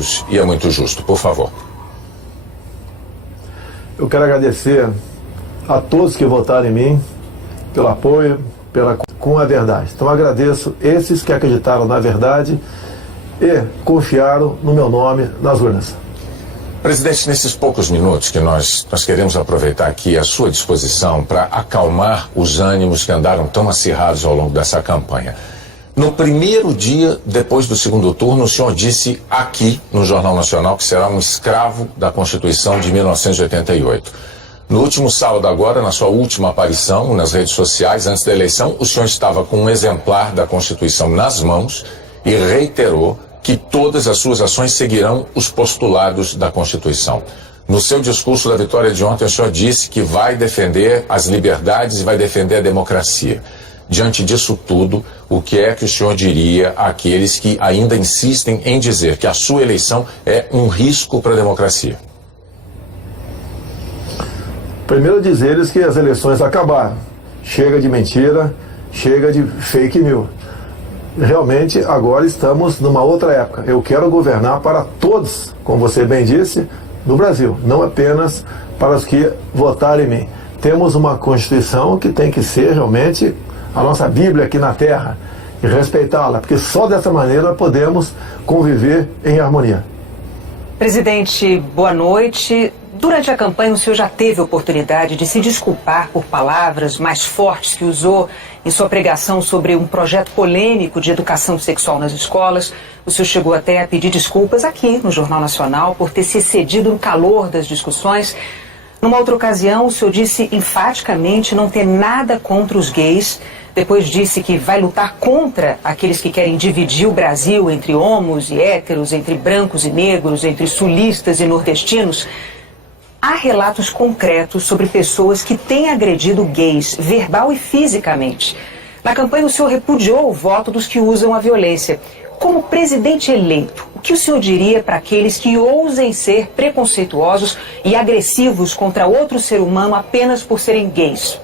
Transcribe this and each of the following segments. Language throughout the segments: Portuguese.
brasileiros e é muito justo. Por favor. Eu quero agradecer a todos que votaram em mim, pelo apoio, com a verdade. Então agradeço esses que acreditaram na verdade e confiaram no meu nome nas urnas. Presidente, nesses poucos minutos que nós queremos aproveitar aqui à sua disposição para acalmar os ânimos que andaram tão acirrados ao longo dessa campanha. No primeiro dia, depois do segundo turno, o senhor disse aqui no Jornal Nacional que será um escravo da Constituição de 1988. No último sábado agora, na sua última aparição nas redes sociais, antes da eleição, o senhor estava com um exemplar da Constituição nas mãos e reiterou que todas as suas ações seguirão os postulados da Constituição. No seu discurso da vitória de ontem, o senhor disse que vai defender as liberdades e vai defender a democracia. Diante disso tudo, o que é que o senhor diria àqueles que ainda insistem em dizer que a sua eleição é um risco para a democracia? Primeiro dizer-lhes que as eleições acabaram. Chega de mentira, chega de fake news. Realmente agora estamos numa outra época. Eu quero governar para todos, como você bem disse, no Brasil, não apenas para os que votaram em mim. Temos uma Constituição que tem que ser realmente a nossa Bíblia aqui na Terra e respeitá-la, porque só dessa maneira podemos conviver em harmonia. Presidente, boa noite. Durante a campanha, o senhor já teve a oportunidade de se desculpar por palavras mais fortes que usou em sua pregação sobre um projeto polêmico de educação sexual nas escolas. O senhor chegou até a pedir desculpas aqui no Jornal Nacional por ter se excedido no calor das discussões. Numa outra ocasião, o senhor disse enfaticamente não ter nada contra os gays. Depois disse que vai lutar contra aqueles que querem dividir o Brasil entre homos e héteros, entre brancos e negros, entre sulistas e nordestinos. Há relatos concretos sobre pessoas que têm agredido gays, verbal e fisicamente. Na campanha, o senhor repudiou o voto dos que usam a violência. Como presidente eleito, o que o senhor diria para aqueles que ousem ser preconceituosos e agressivos contra outro ser humano apenas por serem gays?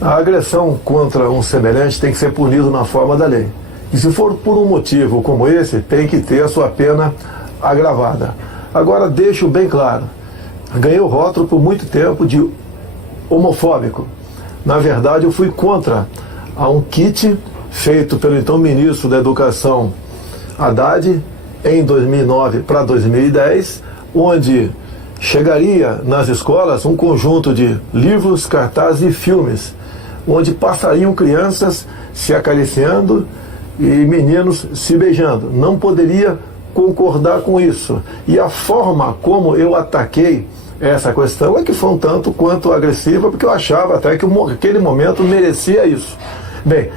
A agressão contra um semelhante tem que ser punido na forma da lei. E se for por um motivo como esse, tem que ter a sua pena agravada. Agora, deixo bem claro, ganhei o rótulo por muito tempo de homofóbico. Na verdade, eu fui contra um kit feito pelo então ministro da Educação, Haddad, em 2009 para 2010, onde chegaria nas escolas um conjunto de livros, cartazes e filmes, onde passariam crianças se acariciando e meninos se beijando. Não poderia concordar com isso. E a forma como eu ataquei essa questão é que foi um tanto quanto agressiva, porque eu achava até que aquele momento merecia isso. Bem,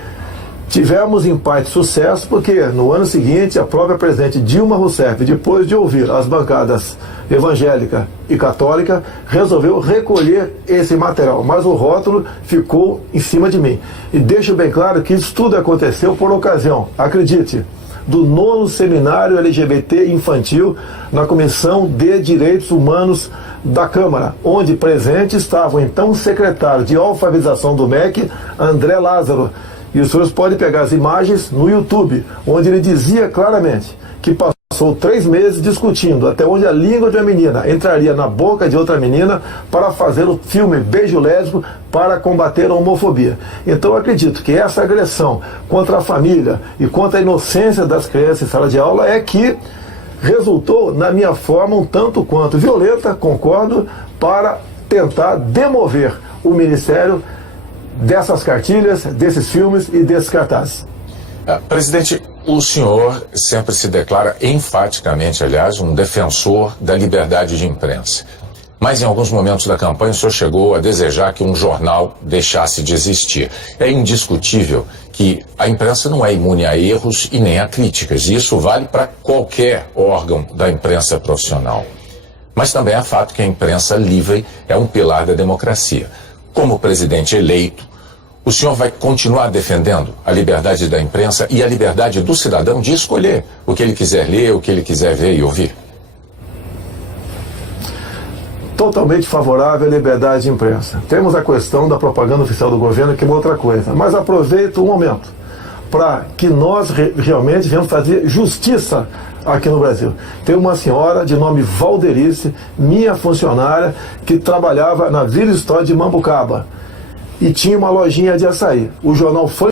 tivemos em parte sucesso, porque no ano seguinte a própria presidente Dilma Rousseff, depois de ouvir as bancadas evangélica e católica, resolveu recolher esse material, mas o rótulo ficou em cima de mim. E deixo bem claro que isso tudo aconteceu por ocasião, acredite, do 9º Seminário LGBT Infantil na Comissão de Direitos Humanos da Câmara, onde presente estava o então secretário de alfabetização do MEC, André Lázaro. E os senhores podem pegar as imagens no YouTube, onde ele dizia claramente que passou 3 meses discutindo até onde a língua de uma menina entraria na boca de outra menina para fazer o filme Beijo Lésbico para combater a homofobia. Então eu acredito que essa agressão contra a família e contra a inocência das crianças em sala de aula é que resultou, na minha forma, um tanto quanto violenta, concordo, para tentar demover o Ministério dessas cartilhas, desses filmes e desses cartazes. Presidente, o senhor sempre se declara enfaticamente, aliás, um defensor da liberdade de imprensa. Mas em alguns momentos da campanha o senhor chegou a desejar que um jornal deixasse de existir. É indiscutível que a imprensa não é imune a erros e nem a críticas. E isso vale para qualquer órgão da imprensa profissional. Mas também é fato que a imprensa livre é um pilar da democracia. Como presidente eleito, o senhor vai continuar defendendo a liberdade da imprensa e a liberdade do cidadão de escolher o que ele quiser ler, o que ele quiser ver e ouvir? Totalmente favorável à liberdade de imprensa. Temos a questão da propaganda oficial do governo, que é uma outra coisa. Mas aproveito um momento para que nós realmente venhamos fazer justiça aqui no Brasil. Tem uma senhora de nome Valderice, minha funcionária, que trabalhava na Vila História de Mambucaba e tinha uma lojinha de açaí. O jornal Folha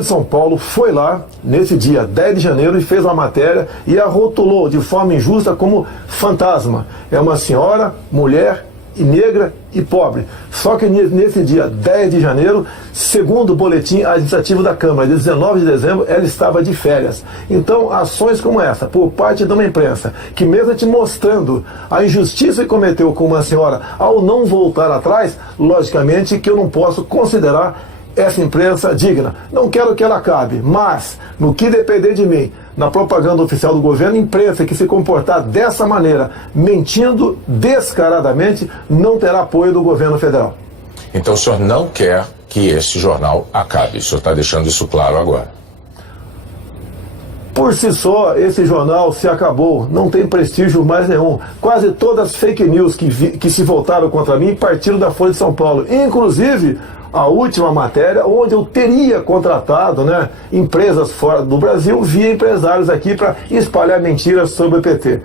de São Paulo foi lá nesse dia 10 de janeiro e fez uma matéria e a rotulou de forma injusta como fantasma. É uma senhora, mulher e negra e pobre. Só que nesse dia 10 de janeiro, segundo o boletim administrativo da Câmara, de 19 de dezembro, ela estava de férias. Então, ações como essa, por parte de uma imprensa, que mesmo te mostrando a injustiça que cometeu com uma senhora ao não voltar atrás, logicamente que eu não posso considerar essa imprensa digna. Não quero que ela acabe, mas, no que depender de mim, na propaganda oficial do governo, imprensa que se comportar dessa maneira, mentindo descaradamente, não terá apoio do governo federal. Então o senhor não quer que este jornal acabe. O senhor está deixando isso claro agora. Por si só, esse jornal se acabou, não tem prestígio mais nenhum. Quase todas as fake news que se voltaram contra mim partiram da Folha de São Paulo. Inclusive, a última matéria, onde eu teria contratado, né, empresas fora do Brasil via empresários aqui para espalhar mentiras sobre o PT.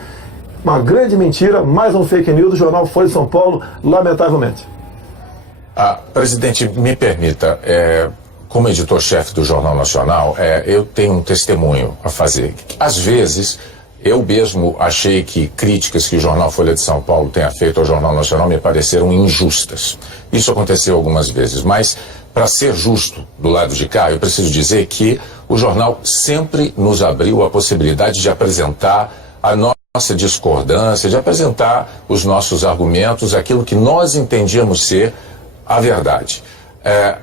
Uma grande mentira, mais um fake news do jornal Folha de São Paulo, lamentavelmente. Presidente, me permita, como editor-chefe do Jornal Nacional, eu tenho um testemunho a fazer. Às vezes, eu mesmo achei que críticas que o jornal Folha de São Paulo tenha feito ao Jornal Nacional me pareceram injustas. Isso aconteceu algumas vezes, mas para ser justo do lado de cá, eu preciso dizer que o jornal sempre nos abriu a possibilidade de apresentar a nossa discordância, de apresentar os nossos argumentos, aquilo que nós entendíamos ser a verdade.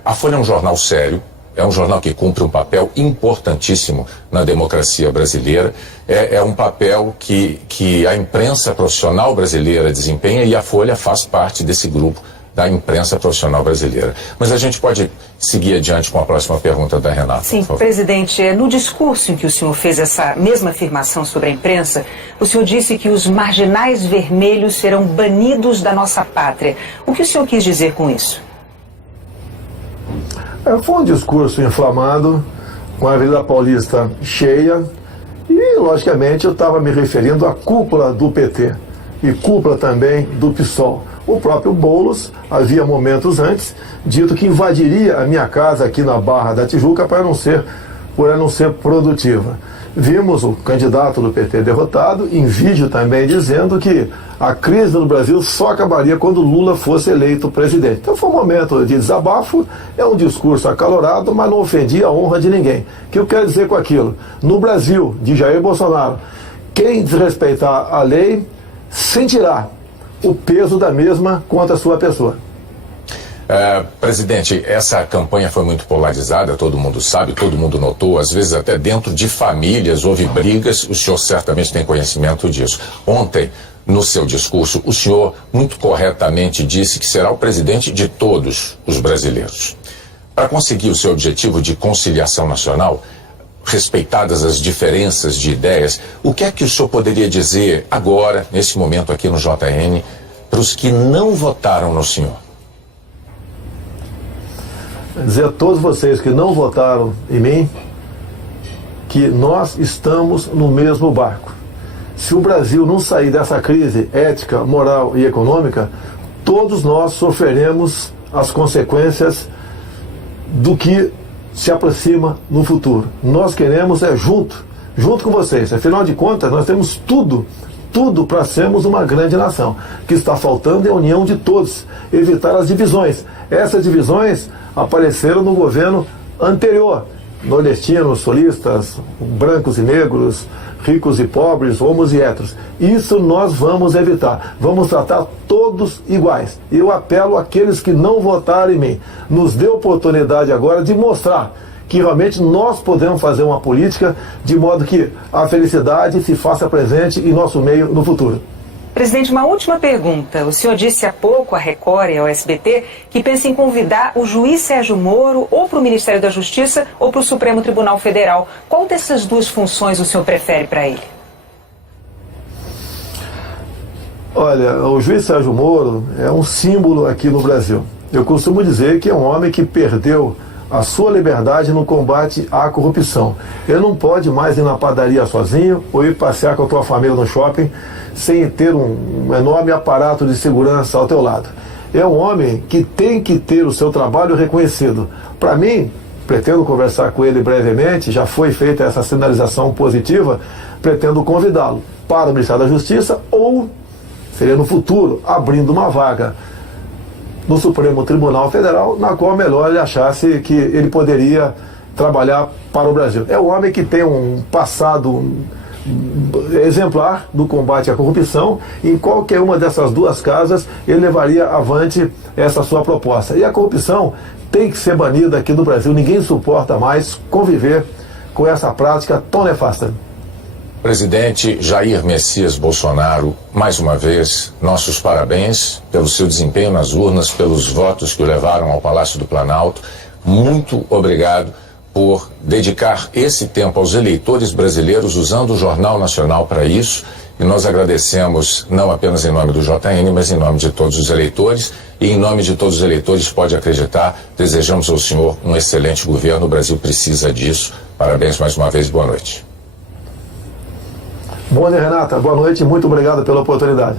A Folha é um jornal sério, é um jornal que cumpre um papel importantíssimo na democracia brasileira, é um papel que a imprensa profissional brasileira desempenha e a Folha faz parte desse grupo da imprensa profissional brasileira. Mas a gente pode seguir adiante com a próxima pergunta da Renata. Sim, presidente, no discurso em que o senhor fez essa mesma afirmação sobre a imprensa, o senhor disse que os marginais vermelhos serão banidos da nossa pátria. O que o senhor quis dizer com isso? Foi um discurso inflamado, com a Avenida Paulista cheia, e, logicamente, eu estava me referindo à cúpula do PT e cúpula também do PSOL. O próprio Boulos havia momentos antes dito que invadiria a minha casa aqui na Barra da Tijuca por ela não ser produtiva. Vimos o candidato do PT derrotado em vídeo também dizendo que a crise no Brasil só acabaria quando Lula fosse eleito presidente. Então foi um momento de desabafo, é um discurso acalorado, mas não ofendia a honra de ninguém. O que eu quero dizer com aquilo? No Brasil, de Jair Bolsonaro, quem desrespeitar a lei sentirá o peso da mesma contra a sua pessoa. Presidente, essa campanha foi muito polarizada, todo mundo sabe, todo mundo notou, às vezes até dentro de famílias houve brigas, o senhor certamente tem conhecimento disso. Ontem, no seu discurso, o senhor muito corretamente disse que será o presidente de todos os brasileiros. Para conseguir o seu objetivo de conciliação nacional, respeitadas as diferenças de ideias, o que é que o senhor poderia dizer agora, nesse momento aqui no JN, para os que não votaram no senhor? Dizer a todos vocês que não votaram em mim que nós estamos no mesmo barco. Se o Brasil não sair dessa crise ética, moral e econômica, todos nós sofreremos as consequências do que se aproxima no futuro. Nós queremos junto com vocês. Afinal de contas, nós temos tudo para sermos uma grande nação. O que está faltando é a união de todos, evitar as divisões. Essas divisões apareceram no governo anterior. Nordestinos, sulistas, brancos e negros, ricos e pobres, homos e héteros. Isso nós vamos evitar. Vamos tratar todos iguais. Eu apelo àqueles que não votaram em mim. Nos dê oportunidade agora de mostrar que realmente nós podemos fazer uma política de modo que a felicidade se faça presente em nosso meio no futuro. Presidente, uma última pergunta. O senhor disse há pouco à Record e ao SBT que pensa em convidar o juiz Sérgio Moro ou para o Ministério da Justiça ou para o Supremo Tribunal Federal. Qual dessas duas funções o senhor prefere para ele? Olha, o juiz Sérgio Moro é um símbolo aqui no Brasil. Eu costumo dizer que é um homem que perdeu a sua liberdade no combate à corrupção. Ele não pode mais ir na padaria sozinho ou ir passear com a tua família no shopping sem ter um enorme aparato de segurança ao teu lado. É um homem que tem que ter o seu trabalho reconhecido. Para mim, pretendo conversar com ele brevemente, já foi feita essa sinalização positiva, pretendo convidá-lo para o Ministério da Justiça ou, seria no futuro, abrindo uma vaga no Supremo Tribunal Federal, na qual melhor ele achasse que ele poderia trabalhar para o Brasil. É um homem que tem um passado exemplar do combate à corrupção, e em qualquer uma dessas duas casas ele levaria avante essa sua proposta. E a corrupção tem que ser banida aqui do Brasil. Ninguém suporta mais conviver com essa prática tão nefasta. Presidente Jair Messias Bolsonaro, mais uma vez, nossos parabéns pelo seu desempenho nas urnas, pelos votos que o levaram ao Palácio do Planalto. Muito obrigado por dedicar esse tempo aos eleitores brasileiros, usando o Jornal Nacional para isso. E nós agradecemos, não apenas em nome do JN, mas em nome de todos os eleitores. E em nome de todos os eleitores, pode acreditar, desejamos ao senhor um excelente governo. O Brasil precisa disso. Parabéns mais uma vez, boa noite. Bom dia, Renata. Boa noite e muito obrigado pela oportunidade.